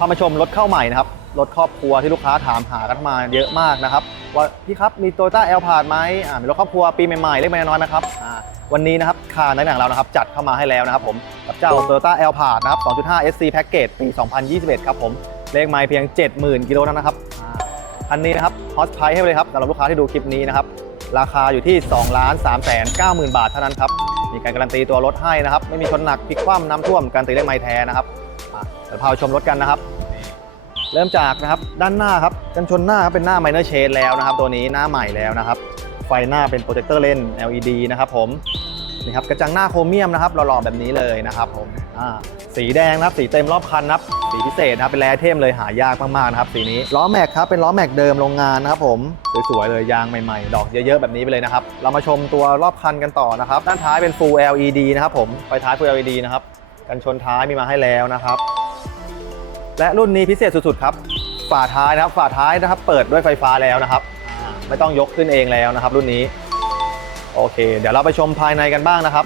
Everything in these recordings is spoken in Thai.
พามาชมรถเข้าใหม่นะครับรถครอบครัวที่ลูกค้าถามหากันมาเยอะมากนะครับว่าพี่ครับมีโตโยต้าแอลพาดไหมอ่ามีรถครอบครัวปีใหม่ๆเล็กๆน้อยๆนะครับอ่าวันนี้นะครับคาร์ในหนังเรานะครับจัดเข้ามาให้แล้วนะครับผมกับเจ้า Toyota L p a r นะครับ 2.5 SC Package ปี 2021 ครับผมเลขไมล์เพียง 70,000 กิโลเท่านั้นนะครับอ่าคันนี้นะครับฮอสไพรให้ไปเลยครับสำหรับลูกค้าที่ดูคลิปนี้นะครับราคาอยู่ที่ 2 3 9 0 0 0 0 บาทเท่านั้นครับมีการการันตีตัวรถให้นะครับไม่มีชนหนักพลิกคว่ำน้ำท่วมการนตีเลขไม้แท้นะครับอะ เดี๋ยวพาชมรถกันนะครับ เริ่มจากนะครับด้านหน้าครับกันชนหน้าครับเป็นหน้า minor shade แล้วนะครับ ตัวนี้หน้าใหม่แล้วนะครับ ไฟหน้าเป็นโปรเจคเตอร์เลน LED นะครับผมนี่ครับกระจังหน้าโครเมียมนะครับหล่อๆแบบนี้เลยนะครับผมสีแดงนะครับสีเต็มรอบคันนะครับสีพิเศษนะครับเป็นแร่เทมเลยหายากมากๆนะครับสีนี้ล้อแม็กครับเป็นล้อแม็กเดิมโรงงานนะครับผมสวยๆเลยยางใหม่ๆ ดอกเยอะๆแบบนี้ไปเลยนะครับ เรามาชมตัวรอบคันกันต่อนะครับ ด้านท้ายเป็น Full LED นะครับผมไฟท้าย Full LED นะครับกันชนท้ายมีมาให้แล้วนะครับ และรุ่นนี้พิเศษสุดๆครับฝาท้ายนะครับ ฝาท้ายนะครับ เปิดด้วยไฟฟ้าแล้วนะครับ ไม่ต้องยกขึ้นเองแล้วนะครับ รุ่นนี้ โอเค เดี๋ยวเราไปชมภายในกันบ้างนะครับ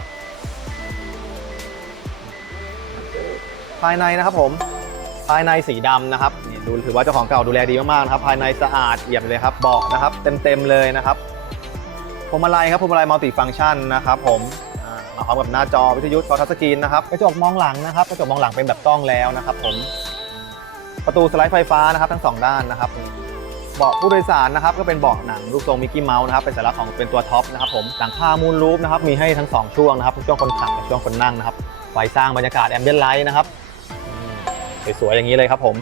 ภายในนะครับผม ภายในสีดำนะครับนี่ดูถือว่าเจ้าของเก่าดูแลดีมากๆนะครับ ภายในสะอาดเอี่ยมเลยครับเบาะนะครับ เต็มๆเลยนะครับพวงมาลัยครับพวงมาลัยมัลติฟังก์ชันนะครับ ผมมาพร้อมกับหน้าจอวิทยุจอทัชสกรีนนะครับกระจกมองหลังนะครับกระจกมองหลังเป็นแบบกล้องแล้วนะครับ ผม ประตูสไลด์ไฟฟ้านะครับทั้งสองด้านนะครับเบาะผู้โดยสารนะครับก็เป็นเบาะหนังรูปทรงมิกกี้เมาส์นะครับเป็นสัญลักษณ์ของเป็นตัวท็อปนะครับผมหลังคามูนรูฟนะครับมีให้ทั้งสองช่วงนะครับช่วงคนขับกับช่วงคนนั่งนะครับไฟสร้างบรรยากาศแอมเบียนไลท์นะครับสวยๆอย่างนี้เลยครับผม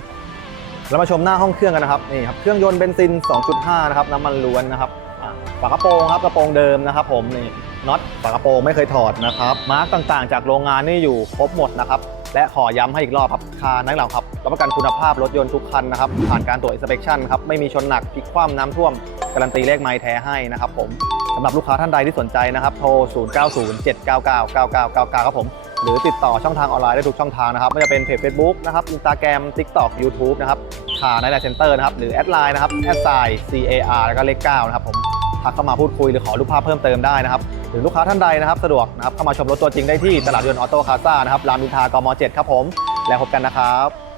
แล้วมาชมหน้าห้องเครื่องกันนะครับนี่ครับเครื่องยนต์เบนซิน 2.5 นะครับน้ำมันล้วนนะครับอ่าฝากระโปรงครับกระโปรงเดิมนะครับ ผมนี่น็อตฝากระโปรงไม่เคยถอดนะครับมาร์กต่างๆ จากโรงงานนี่อยู่ครบหมดนะครับ และขอย้ำให้อีกรอบครับคานักหลังครับรับประกันคุณภาพรถยนต์ทุกคันนะครับผ่านการตรวจ inspection ครับไม่มีชนหนักพลิกคว่ำน้ำท่วมการันตีเลขไม้แท้ให้นะครับผมสำหรับลูกค้าท่านใดที่สนใจนะครับโทร 0907999999 ครับผม หรือติดต่อช่องทางออนไลน์ได้ทุกช่องทางนะครับไม่ว่าจะเป็นเพจ Facebook นะครับ Instagram TikTok YouTube นะครับคาในไลน์เซ็นเตอร์นะครับหรือแอดไลน์นะครับแอดไซน์ CAR แล้วก็เลข9นะครับผมทักเข้ามาพูดคุยหรือขอรูปภาพเพิ่มเติมได้นะครับ หรือลูกค้าท่านใดนะครับสะดวกนะครับเข้ามาชมรถตัวจริงได้ที่ตลาดยนต์ออโต้คาซ่านะครับรามอินทรากม 7 ครับผม แล้วพบกันนะครับ